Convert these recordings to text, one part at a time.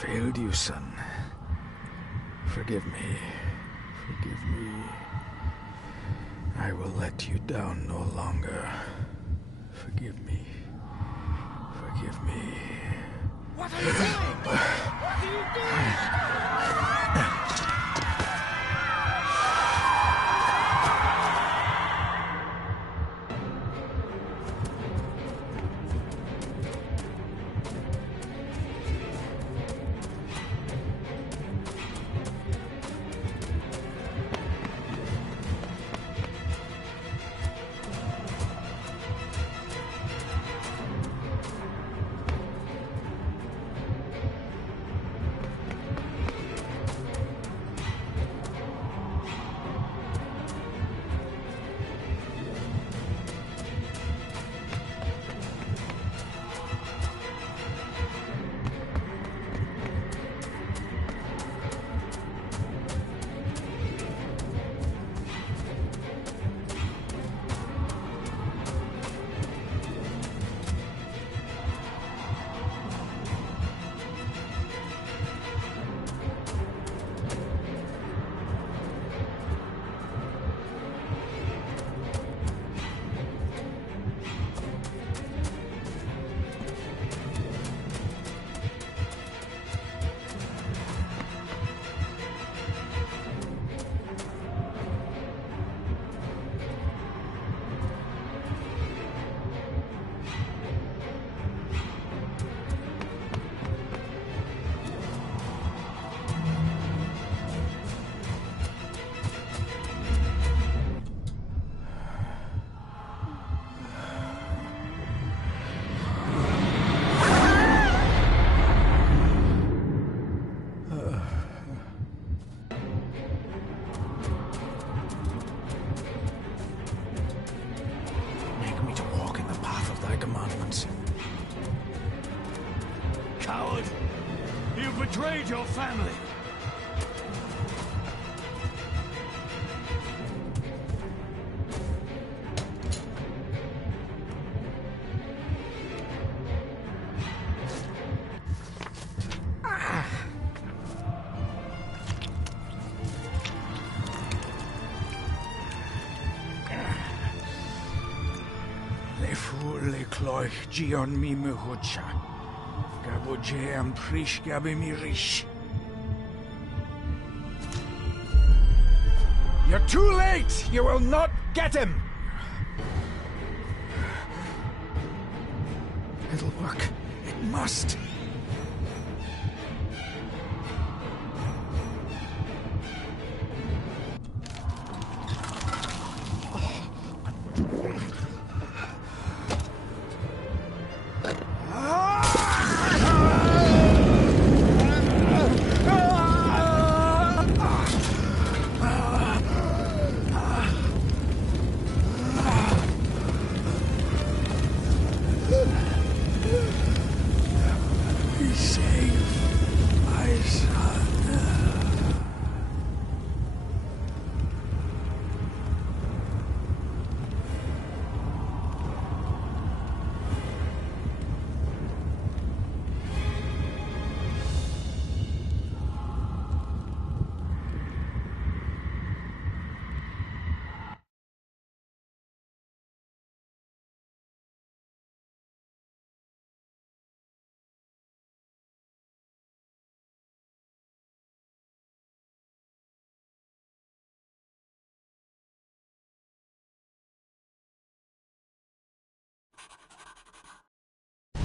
failed you, son. Forgive me. Forgive me. I will let you down no longer. Forgive me. Forgive me. What are you doing? What are you doing? Coward! You betrayed your family! Le cloich gion mi muhucha. Gaboje am prish gabi mi rish. You're too late! You will not get him! It'll work. It must.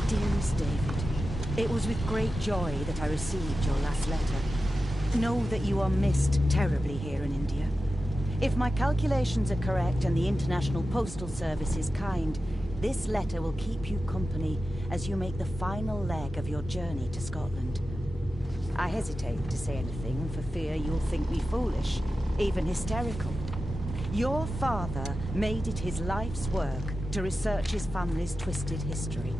Dearest David, it was with great joy that I received your last letter. Know that you are missed terribly here in India. If my calculations are correct and the International Postal Service is kind, this letter will keep you company as you make the final leg of your journey to Scotland. I hesitate to say anything for fear you'll think me foolish, even hysterical. Your father made it his life's work to research his family's twisted history.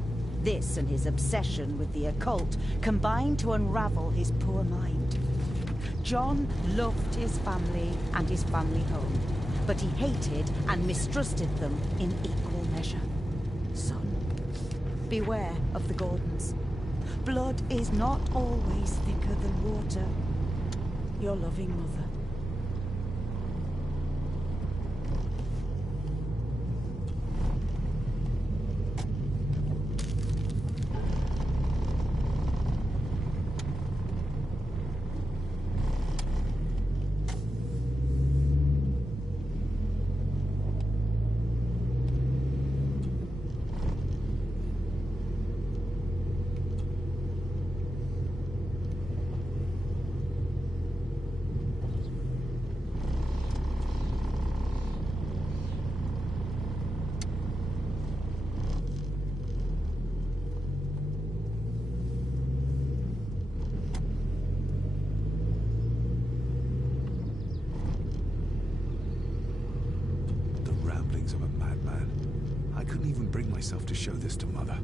This and his obsession with the occult combined to unravel his poor mind. John loved his family and his family home, but he hated and mistrusted them in equal measure. Son, beware of the Gordons. Blood is not always thicker than water. Your loving mother. Of a madman. I couldn't even bring myself to show this to Mother.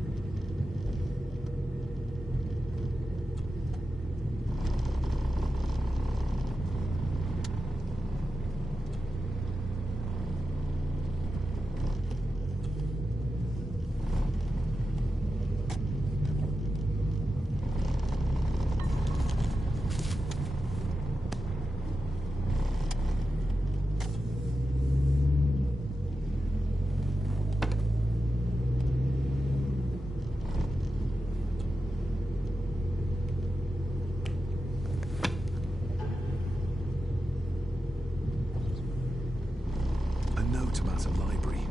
About a library,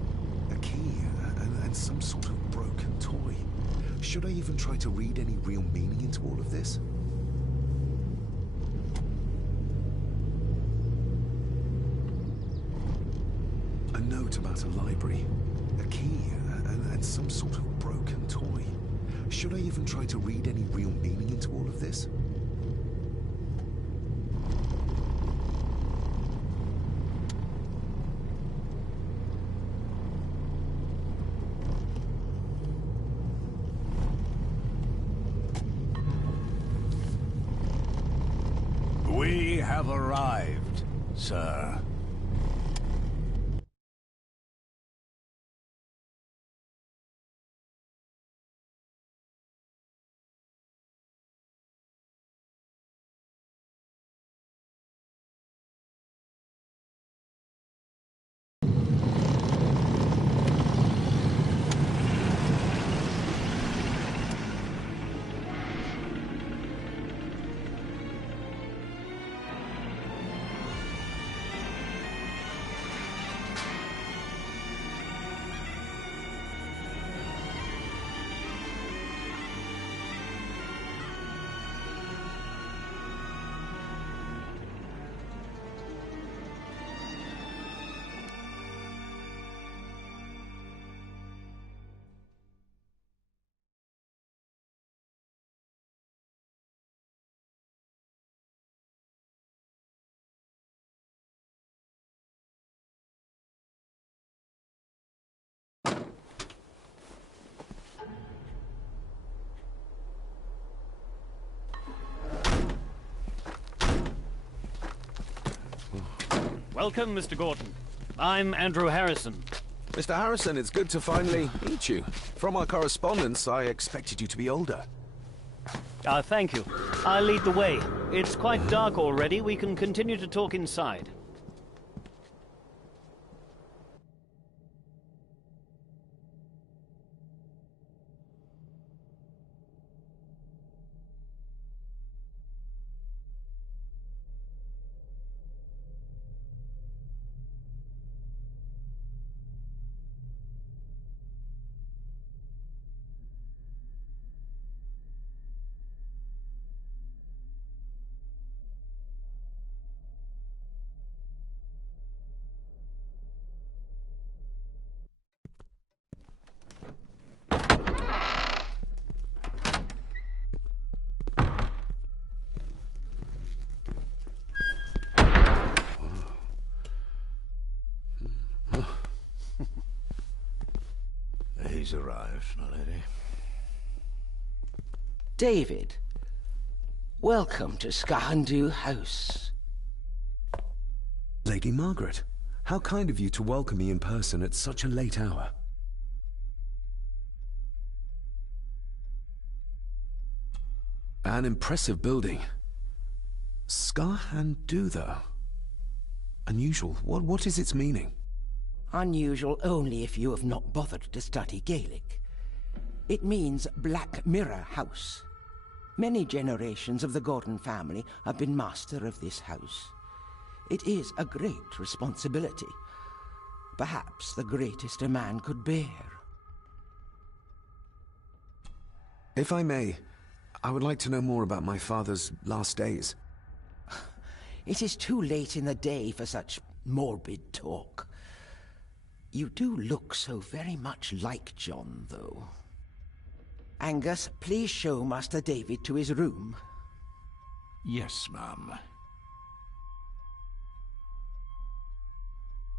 a key, and some sort of broken toy. Should I even try to read any real meaning into all of this? A note about a library, a key, and some sort of broken toy. Should I even try to read any real meaning into all of this? We have arrived, sir. Welcome, Mr. Gordon. I'm Andrew Harrison. Mr. Harrison, it's good to finally meet you. From our correspondence, I expected you to be older. Thank you. I'll lead the way. It's quite dark already. We can continue to talk inside. He's arrived, my lady. David, welcome to Skahandu House. Lady Margaret, how kind of you to welcome me in person at such a late hour. An impressive building. Skahandu, though. Unusual. What is its meaning? Unusual only if you have not bothered to study Gaelic. It means Black Mirror House. Many generations of the Gordon family have been master of this house. It is a great responsibility. Perhaps the greatest a man could bear. If I may, I would like to know more about my father's last days. It is too late in the day for such morbid talk. You do look so very much like John, though. Angus, please show Master David to his room. Yes, ma'am.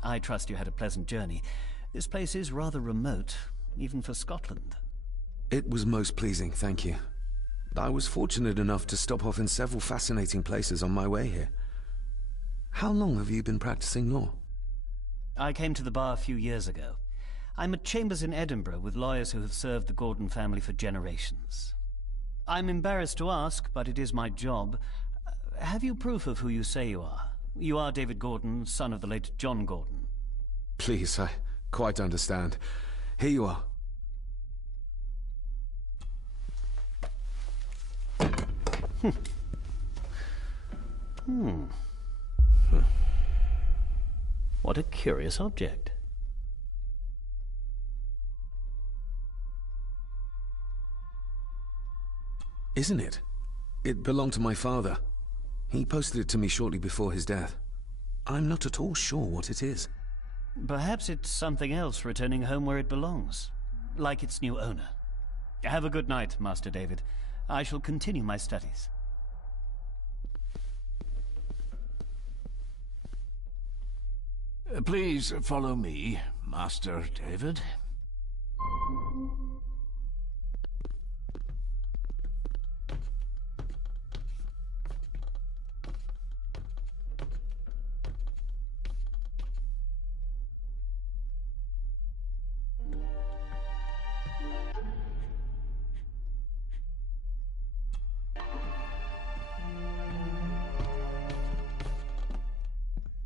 I trust you had a pleasant journey. This place is rather remote, even for Scotland. It was most pleasing, thank you. I was fortunate enough to stop off in several fascinating places on my way here. How long have you been practicing law? I came to the bar a few years ago. I'm at chambers in Edinburgh with lawyers who have served the Gordon family for generations. I'm embarrassed to ask, but it is my job. Have you proof of who you say you are? You are David Gordon, son of the late John Gordon. Please, I quite understand. Here you are. What a curious object. Isn't it? It belonged to my father. He posted it to me shortly before his death. I'm not at all sure what it is. Perhaps it's something else returning home where it belongs, like its new owner. Have a good night, Master David. I shall continue my studies. Please follow me, Master David.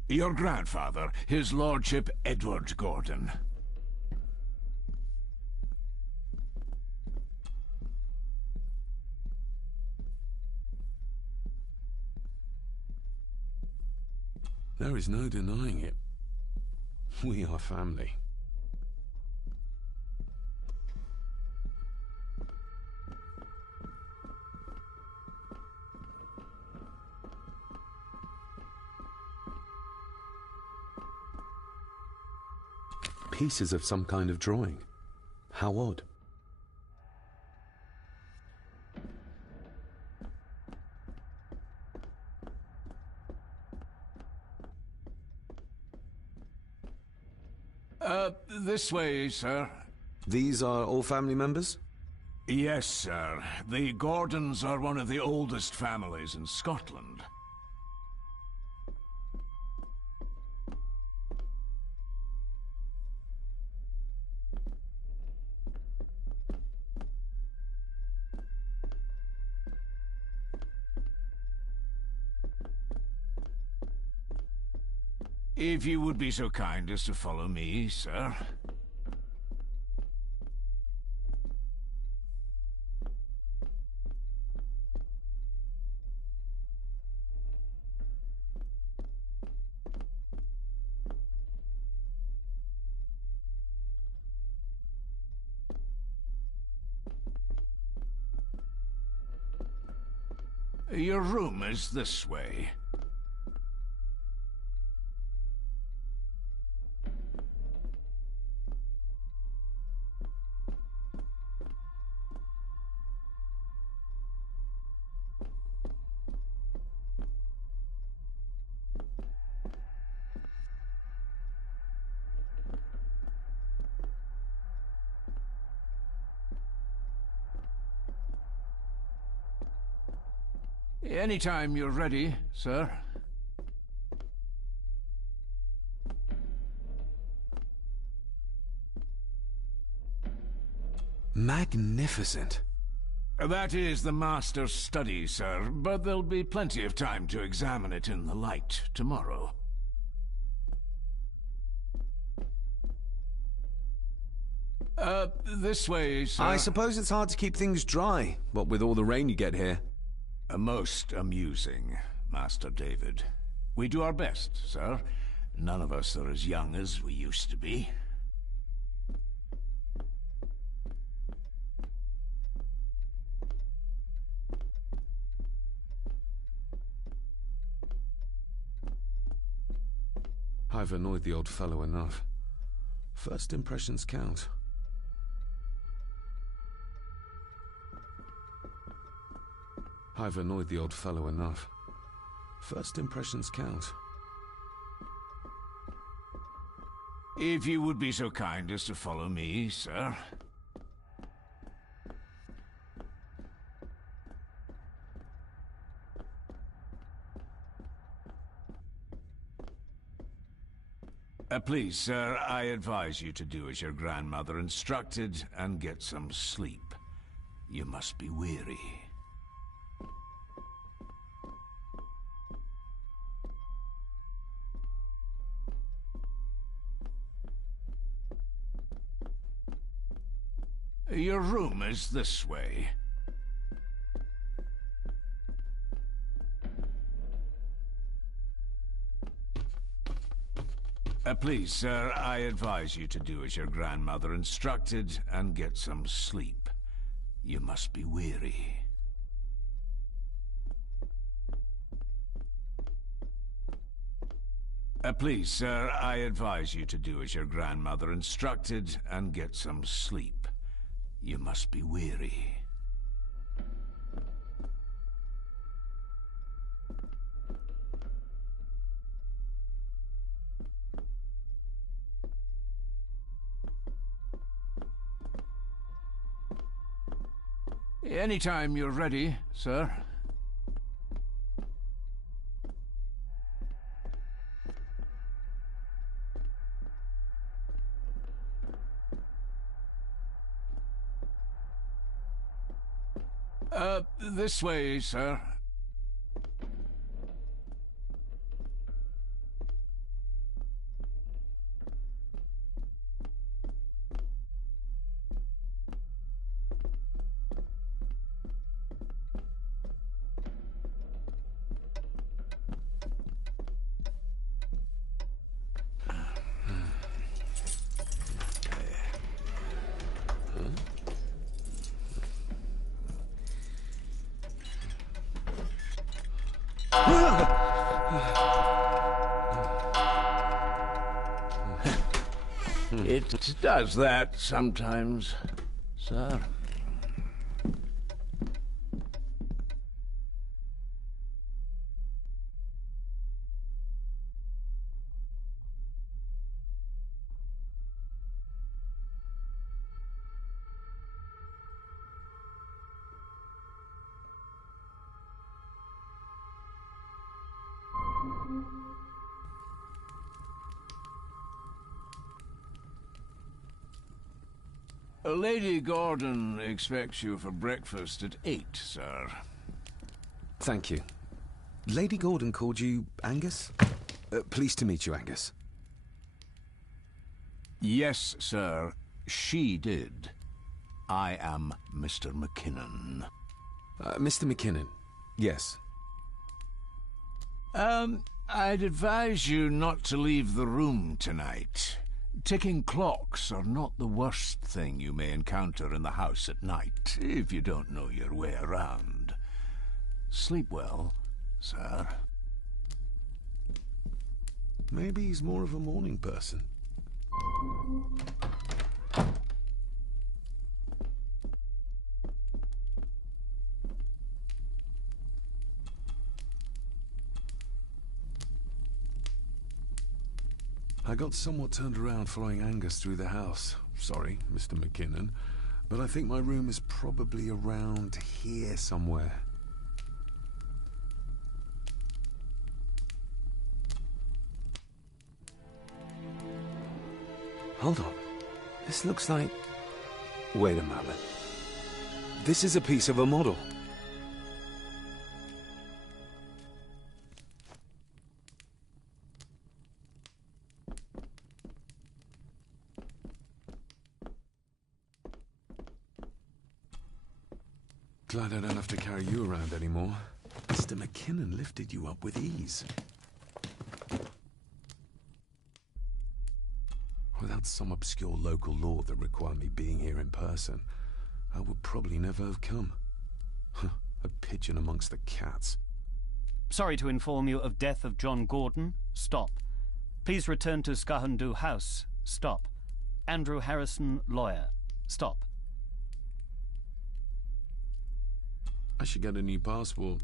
Your grandfather, his lordship Edward Gordon. There is no denying it. We are family. Pieces of some kind of drawing. How odd. This way, sir. These are all family members? Yes, sir. The Gordons are one of the oldest families in Scotland. If you would be so kind as to follow me, sir. Your room is this way. Anytime you're ready, sir. Magnificent. That is the Master's study, sir, but there'll be plenty of time to examine it in the light tomorrow. This way, sir. I suppose it's hard to keep things dry, what with all the rain you get here. Most amusing, Master David. We do our best, sir. None of us are as young as we used to be. I've annoyed the old fellow enough. First impressions count. I've annoyed the old fellow enough. First impressions count. If you would be so kind as to follow me, sir. Please, sir, I advise you to do as your grandmother instructed and get some sleep. You must be weary. Your room is this way. Please, sir, I advise you to do as your grandmother instructed and get some sleep. You must be weary. Please, sir, I advise you to do as your grandmother instructed and get some sleep. You must be weary. Anytime you're ready, sir. This way, sir. It does that sometimes, sir. Lady Gordon expects you for breakfast at 8, sir. Thank you. Lady Gordon called you Angus? Pleased to meet you, Angus. Yes, sir. She did. I am Mr. McKinnon. Mr. McKinnon. Yes. I'd advise you not to leave the room tonight. Ticking clocks are not the worst thing you may encounter in the house at night, if you don't know your way around. Sleep well, sir. Maybe he's more of a morning person. I got somewhat turned around following Angus through the house. Sorry, Mr. McKinnon, but I think my room is probably around here somewhere. Hold on. This looks like... Wait a moment. This is a piece of a model. Glad I don't have to carry you around anymore. Mr. McKinnon lifted you up with ease. Without some obscure local law that required me being here in person, I would probably never have come. A pigeon amongst the cats. Sorry to inform you of death of John Gordon. Stop. Please return to Skahandu House. Stop. Andrew Harrison, lawyer. Stop. I should get a new passport.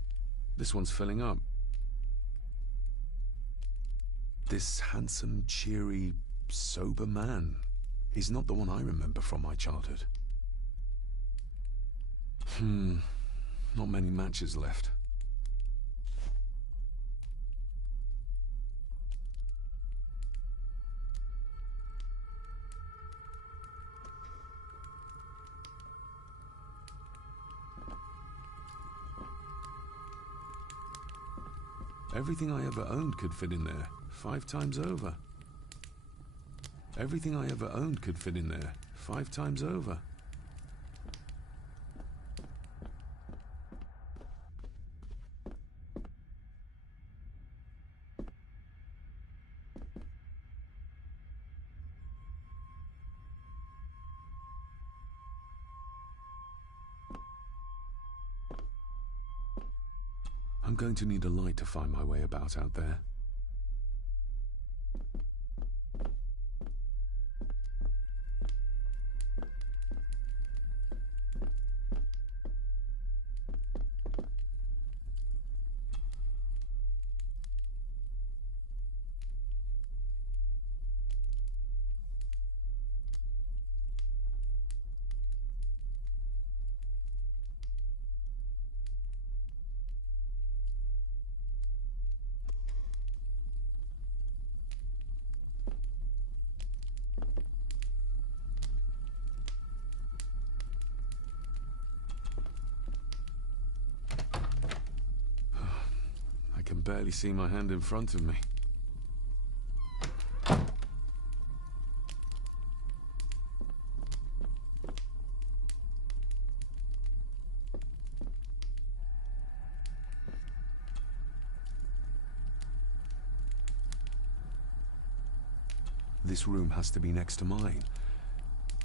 This one's filling up. This handsome, cheery, sober man is not the one I remember from my childhood. Not many matches left. Everything I ever owned could fit in there, 5 times over. Everything I ever owned could fit in there, 5 times over. I'm going to need a light to find my way about out there. I can barely see my hand in front of me. This room has to be next to mine.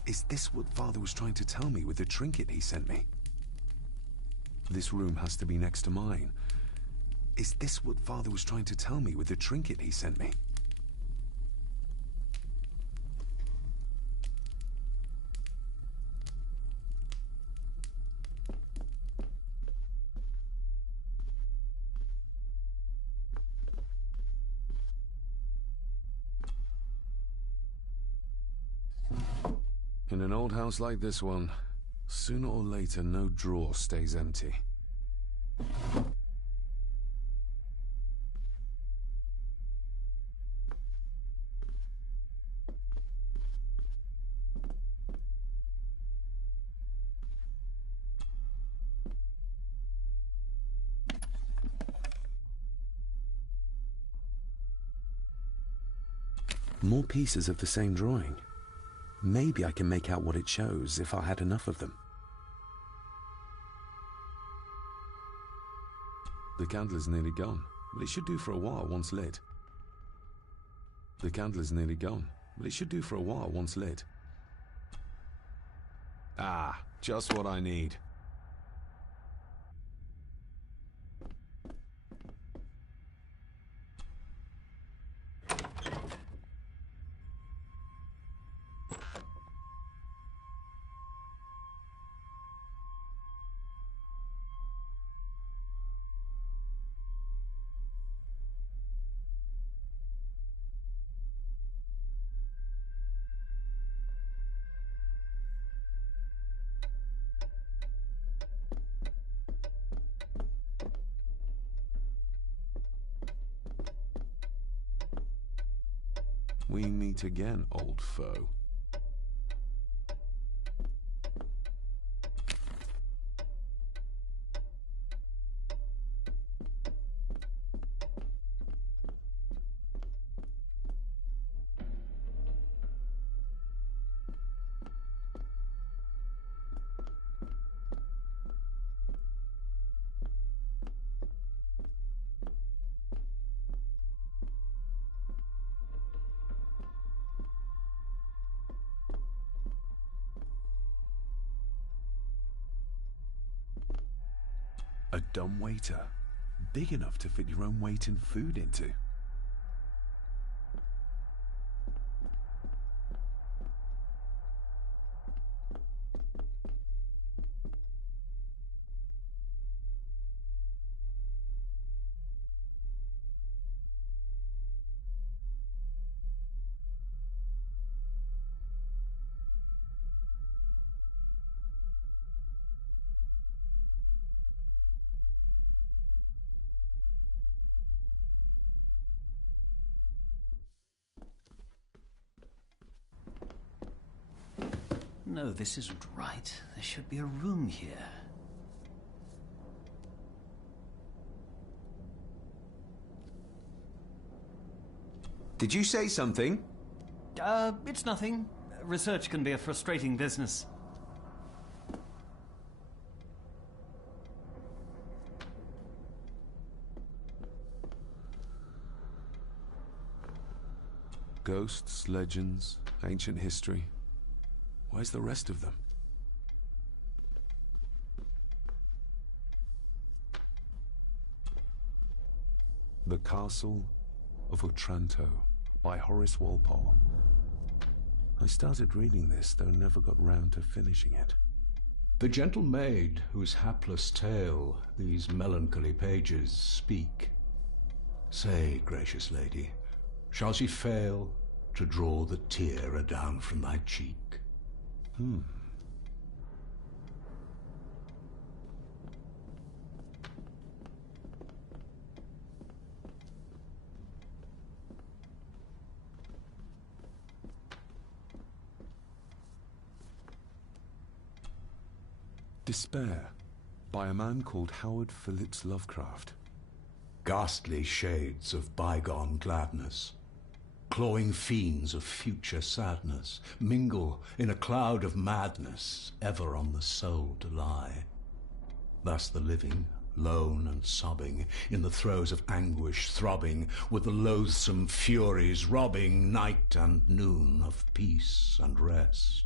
Is this what Father was trying to tell me with the trinket he sent me? This room has to be next to mine. Is this what Father was trying to tell me with the trinket he sent me? In an old house like this one, sooner or later no drawer stays empty. More pieces of the same drawing. Maybe I can make out what it shows if I had enough of them. The candle is nearly gone, but it should do for a while once lit. The candle is nearly gone, but it should do for a while once lit. Ah, just what I need. We meet again, old foe. A dumb waiter. Big enough to fit your own weight in food into. No, this isn't right. There should be a room here. Did you say something? It's nothing. Research can be a frustrating business. Ghosts, legends, ancient history. Where's the rest of them? The Castle of Otranto by Horace Walpole. I started reading this, though never got round to finishing it. The gentle maid whose hapless tale these melancholy pages speak. Say, gracious lady, shall she fail to draw the tear adown from thy cheek? Despair, by a man called Howard Phillips Lovecraft. Ghastly shades of bygone gladness, clawing fiends of future sadness, mingle in a cloud of madness, ever on the soul to lie. Thus the living, lone and sobbing, in the throes of anguish throbbing, with the loathsome furies robbing night and noon of peace and rest.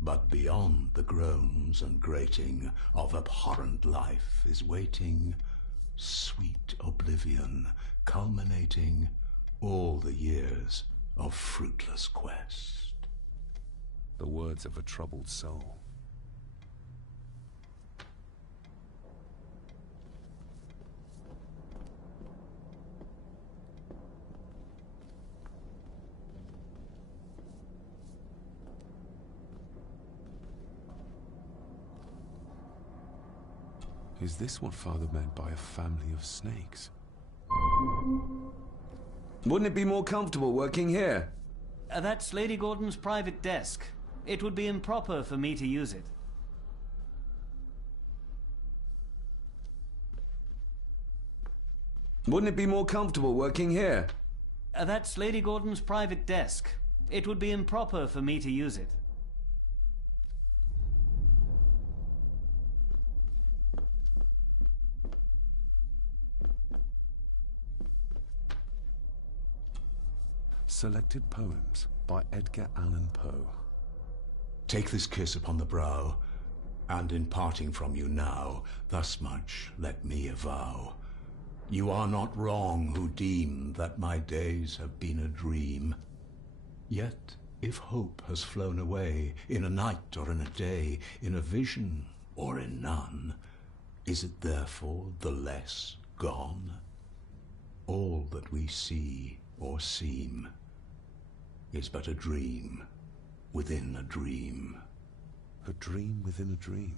But beyond the groans and grating of abhorrent life is waiting sweet oblivion, culminating all the years of fruitless quest. The words of a troubled soul. Is this what Father meant by a family of snakes? Wouldn't it be more comfortable working here? That's Lady Gordon's private desk. It would be improper for me to use it. Wouldn't it be more comfortable working here? That's Lady Gordon's private desk. It would be improper for me to use it. Selected Poems by Edgar Allan Poe. Take this kiss upon the brow, and in parting from you now, thus much let me avow. You are not wrong who deem that my days have been a dream. Yet, if hope has flown away, in a night or in a day, in a vision or in none, is it therefore the less gone? All that we see or seem is but a dream within a dream. A dream within a dream.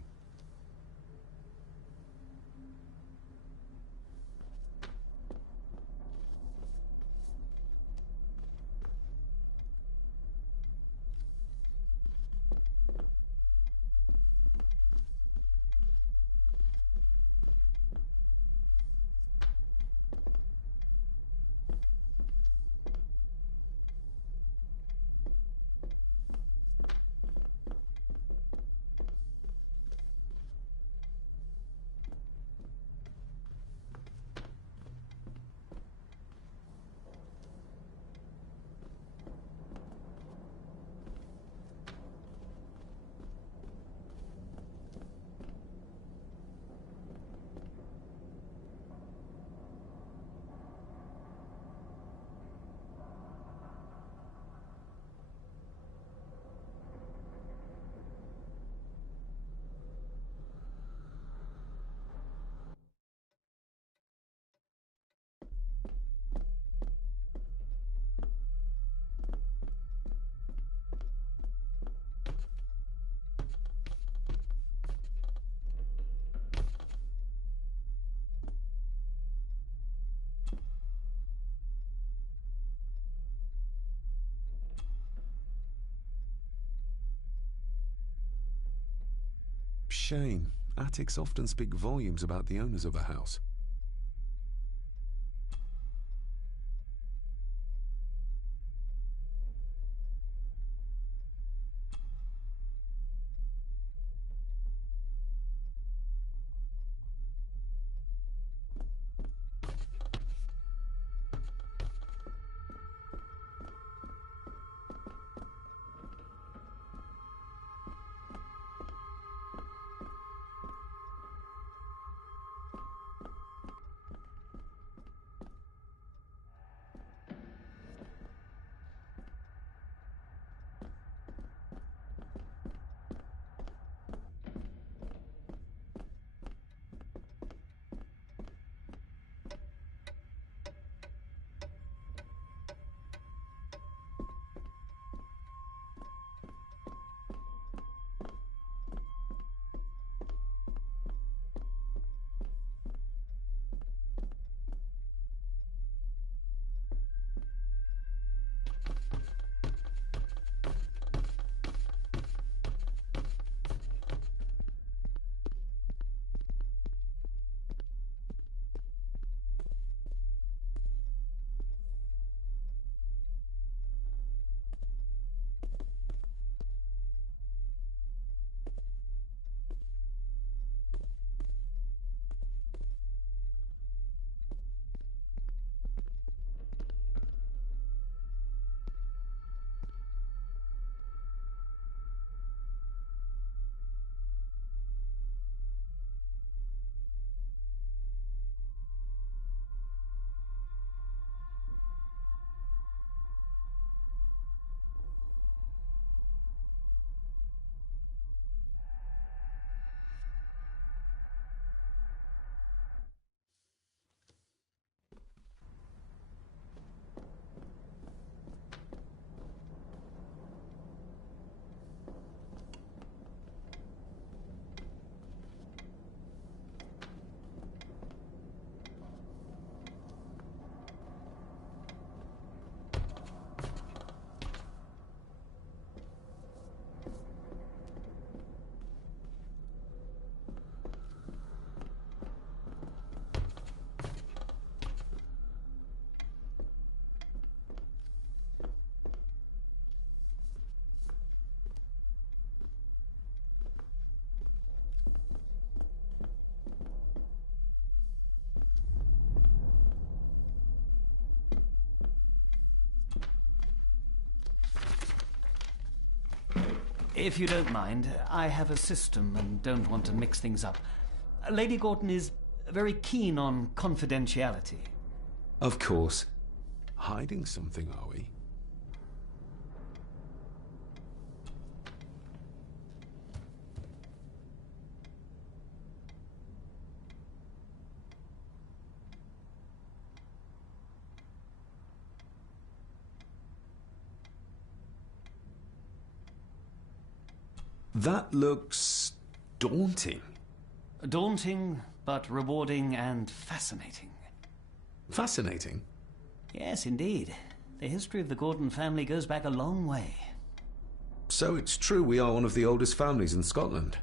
shame. Attics often speak volumes about the owners of a house. If you don't mind, I have a system and don't want to mix things up. Lady Gordon is very keen on confidentiality. Of course. Hiding something, are we? That looks daunting. Daunting, but rewarding and fascinating. Fascinating? Yes, indeed. The history of the Gordon family goes back a long way. So it's true we are one of the oldest families in Scotland?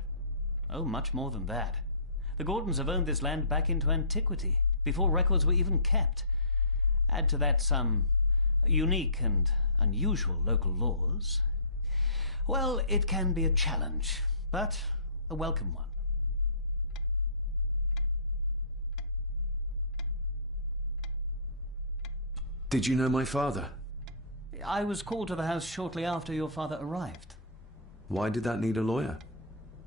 Oh, much more than that. The Gordons have owned this land back into antiquity, before records were even kept. Add to that some unique and unusual local laws. Well, it can be a challenge, but a welcome one. Did you know my father? I was called to the house shortly after your father arrived. Why did that need a lawyer?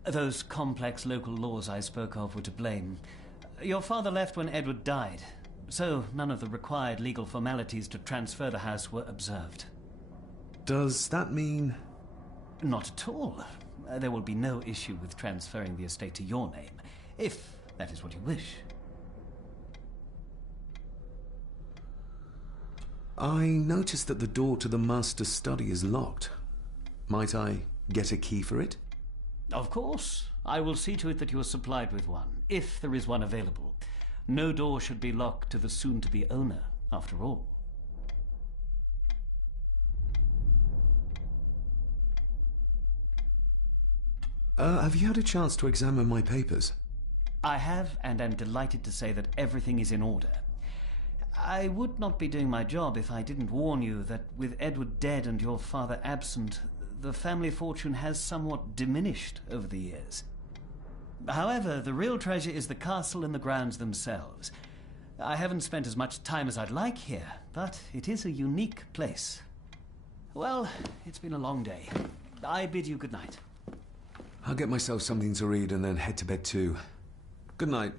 Those complex local laws I spoke of were to blame. Your father left when Edward died, so none of the required legal formalities to transfer the house were observed. Does that mean... Not at all. There will be no issue with transferring the estate to your name, if that is what you wish. I noticed that the door to the master's study is locked. Might I get a key for it? Of course. I will see to it that you are supplied with one, if there is one available. No door should be locked to the soon-to-be owner, after all. Have you had a chance to examine my papers? I have, and am delighted to say that everything is in order. I would not be doing my job if I didn't warn you that with Edward dead and your father absent, the family fortune has somewhat diminished over the years. However, the real treasure is the castle and the grounds themselves. I haven't spent as much time as I'd like here, but it is a unique place. Well, it's been a long day. I bid you good night. I'll get myself something to read and then head to bed too. Good night.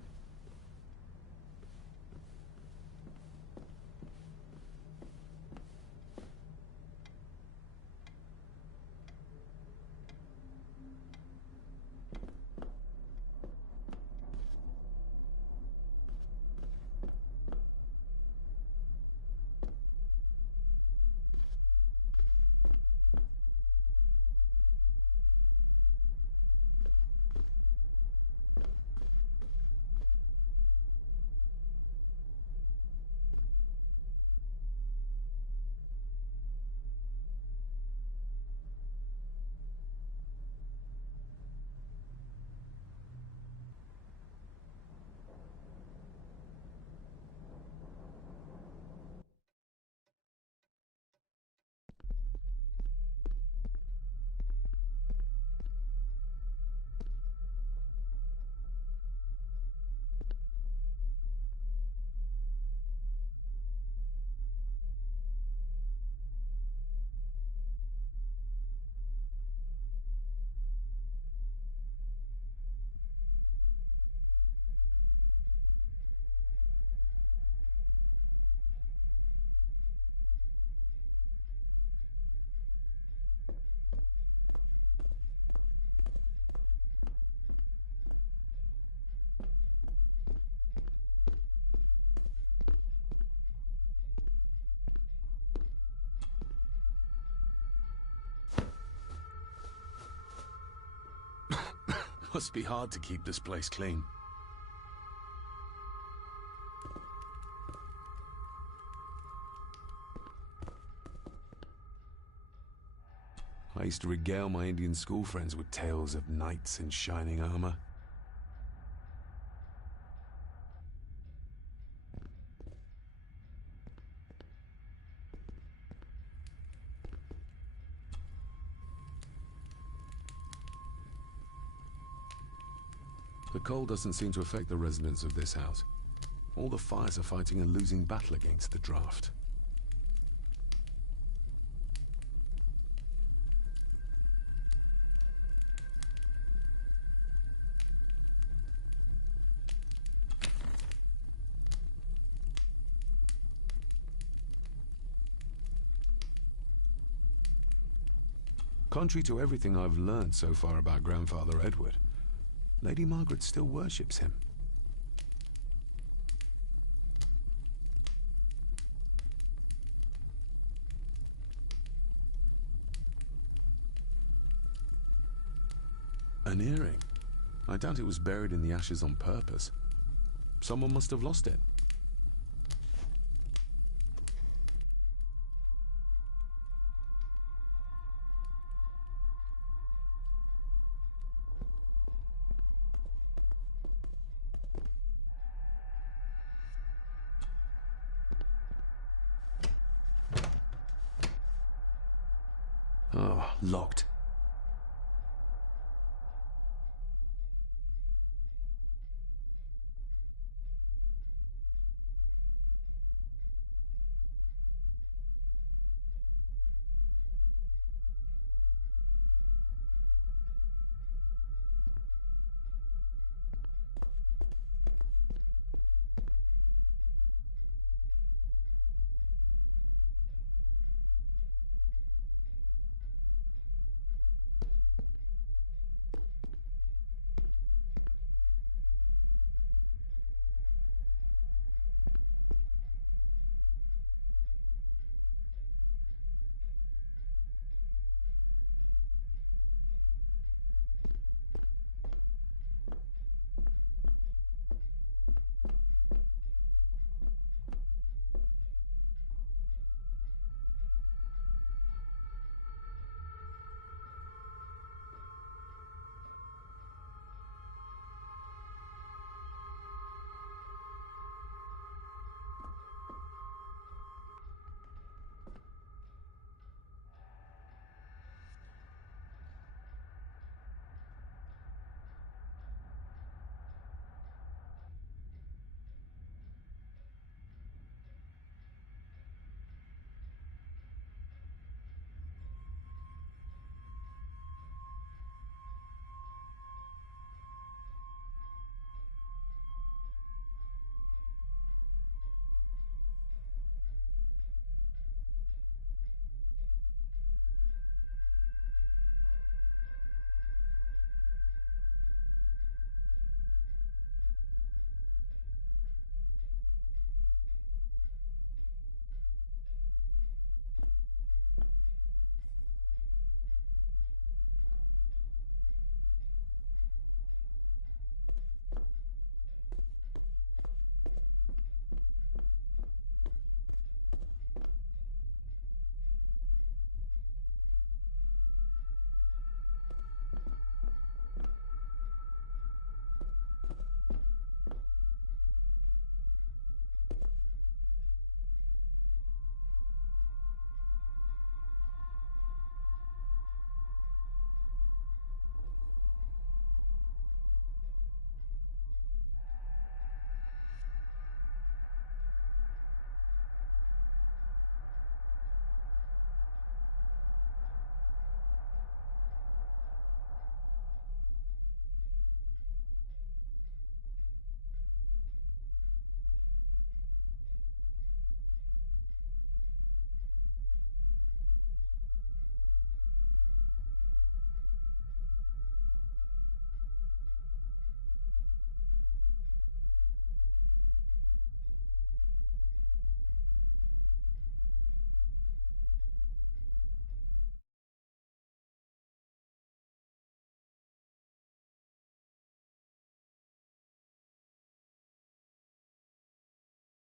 Must be hard to keep this place clean. I used to regale my Indian school friends with tales of knights in shining armor. The cold doesn't seem to affect the residents of this house. All the fires are fighting a losing battle against the draft. Contrary to everything I've learned so far about Grandfather Edward, Lady Margaret still worships him. An earring. I doubt it was buried in the ashes on purpose. Someone must have lost it. Oh, locked.